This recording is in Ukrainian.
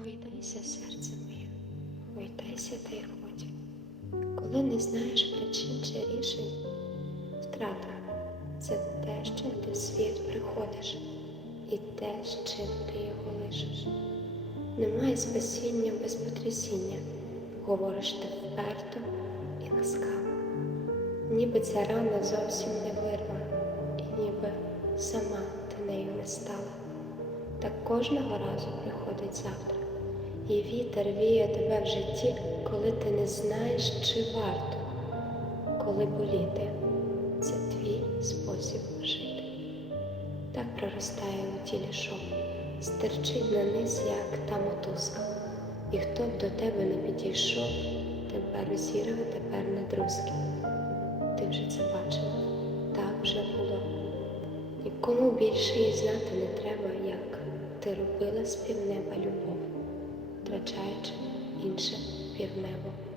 Гойдайся, серце моє, гойдайся та й ході. Коли не знаєш причин чи рішень, втрата це те, що ти в світ приходиш, і те, з чим ти його лишиш. Немає спасіння без потрясіння, говориш ти вперто і ласкаво. Ніби ця рана зовсім не вирва, і ніби сама ти нею не стала. Так кожного разу приходить завтра, і вітер віє тебе в житті, коли ти не знаєш, чи варто, коли боліти це твій спосіб жити. Так проростає у тілі шов, стерчить на низ, як та мотузка. І хто б до тебе не підійшов, тебе розірве тепер на друзки. Ти вже це бачила, так вже було. Нікому більше і знати не треба, як ти робила з півнеба любов, Inside, inszych w level.